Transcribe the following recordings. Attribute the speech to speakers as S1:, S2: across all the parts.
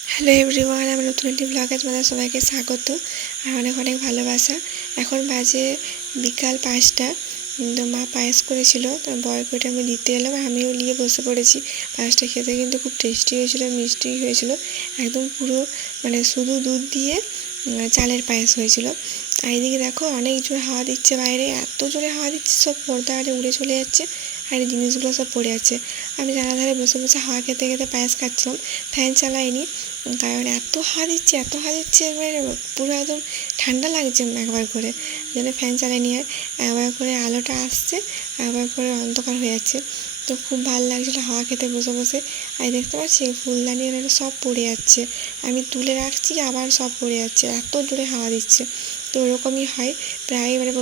S1: Hello everyone আমার নতুন একটি ব্লগে তোমাদের সবাইকে স্বাগত আর অনেক অনেক ভালোবাসা। এখন বাজে বিকাল পাঁচটা। তো মা পায়েস করেছিল, তো বয়কটা আমি দিতে এলাম, আমিও নিয়ে বসে পড়েছি। পায়েসটা খেতে কিন্তু খুব টেস্টি হয়েছিল, মিষ্টি হয়েছিল। একদম পুরো মানে শুধু দুধ দিয়ে চালের পায়েস হয়েছিল। আর এদিকে দেখো অনেক জোরে হাওয়া দিচ্ছে বাইরে, এত জোরে হাওয়া দিচ্ছে সব পর্দা আরে উড়ে চলে যাচ্ছে আর এই জিনিসগুলো সব পড়ে আছে। আমি ধারে বসে বসে হাওয়া খেতে খেতে পায়েস খাচ্ছিলাম, ফ্যান চালাইনি, কারণ এত হাওয়া দিচ্ছে, এত হাওয়া দিচ্ছে এবারে পুরো একদম ঠান্ডা লাগছে একবার করে যেন ফ্যান চালাইনি আর একবার করে আলোটা আসছে, একবার করে অন্ধকার হয়ে যাচ্ছে। তো খুব ভালো লাগছিল হাওয়া খেতে বসে বসে, আর দেখতে পাচ্ছি ফুলদানি সব পড়ে যাচ্ছে, আমি তুলে রাখছি আবার সব পড়ে যাচ্ছে, এত জোরে হাওয়া দিচ্ছে। তো ওরকমই হয়। প্রায় এবারে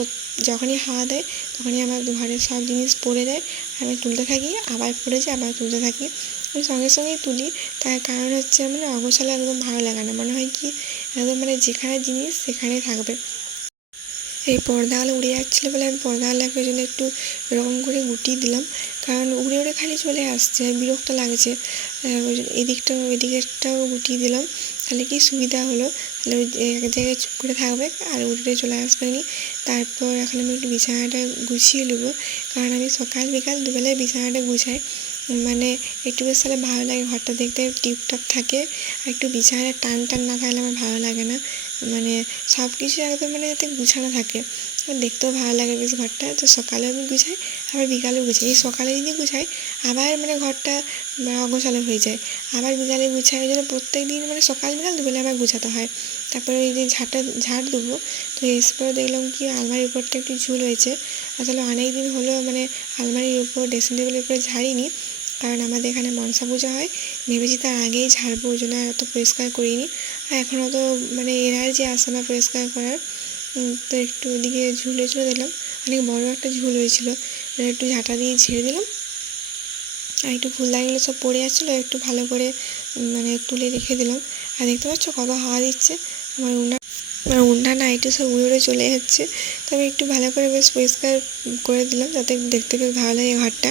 S1: যখনই হাওয়া দেয়, তখনই আমার ঘরের সব জিনিস পড়ে যায়। আমি তুলতে থাকি, আবার পড়ে যায়, আবার তুলতে থাকি। আমি সঙ্গে সঙ্গেই তুলি। তার কারণ হচ্ছে মানে অগোছালো একদম ভালো লাগে না। মনে হয় কি, একদম মানে যেখানে জিনিস সেখানেই থাকবে। এই পর্দাগুলো উড়ে যাচ্ছিল বলে আমি পর্দাগুলোকে ওই জন্য একটু এরকম করে গুটিয়ে দিলাম। কারণ উড়ে উড়ে খালি চলে আসছে, বিরক্ত লাগছে। ওই এদিকটাও, ওইদিকেরটাও গুটিয়ে দিলাম। তাহলে কি সুবিধা হলো? তাহলে ওই এক জায়গায় চুপ করে থাকবে আর উঠে চলে আসবে নি তারপর এখন আমি একটু বিছানাটা গুছিয়ে নেব। কারণ আমি সকাল বিকাল দুবেলায় বিছানাটা গুছাই। মানে একটু বেশ তাহলে ভালো লাগে। ঘরটা দেখতে টিপটপ থাকে। আর একটু বিছানাটা টান টান না থাকলে আমার ভালো লাগে না। মানে সব কিছু একদম মানে যাতে গুছানো থাকে। দেখতেও ভালো লাগে বেশ ঘরটা। তো সকালেও আমি গুছাই, আবার বিকালেও গুছাই। এই সকালে যদি গুছাই, আবার মানে ঘরটা অগোছালো হয়ে যায়। আবার বিকালে গুছাই ওই জন্য প্রত্যেক দিন মানে সকাল বিকাল দুবেলা আমার গুছাতে হয়। তারপরে এই যে ঝাঁটা ঝাড় দেবো। তো এসপরে দেখলাম কি আলমারির উপরটা একটু ঝুল হয়েছে। আসলে অনেক দিন হলো মানে আলমারির উপর, ড্রেসিং টেবিলের উপরে ঝাড়িনি। কারণ আমাদের এখানে মনসা পূজা হয়। ভেবেছি তার আগেই ঝাড়বো, ওই জন্য আর অত পরিষ্কার করিনি। এখনও তো মানে এনার্জি আসে না পরিষ্কার করার তো একটু ওদিকে ঝুল হয়েছিলো দিলাম অনেক বড় একটা ঝুল হয়েছিল। একটু ঝাঁটা দিয়ে ঝেড়ে দিলাম। আর একটু ফুল ফুলদানিগুলো সব পড়ে যাচ্ছিল একটু ভালো করে মানে তুলে রেখে দিলাম। আর দেখতে পাচ্ছ কত হাওয়া দিচ্ছে। আমার উন্না আমার উন্না নাইটে সব উড়ে উড়ে চলে যাচ্ছে। তবে একটু ভালো করে বেশ পরিষ্কার করে দিলাম, যাতে দেখতে বেশ ভালো লাগে ঘরটা।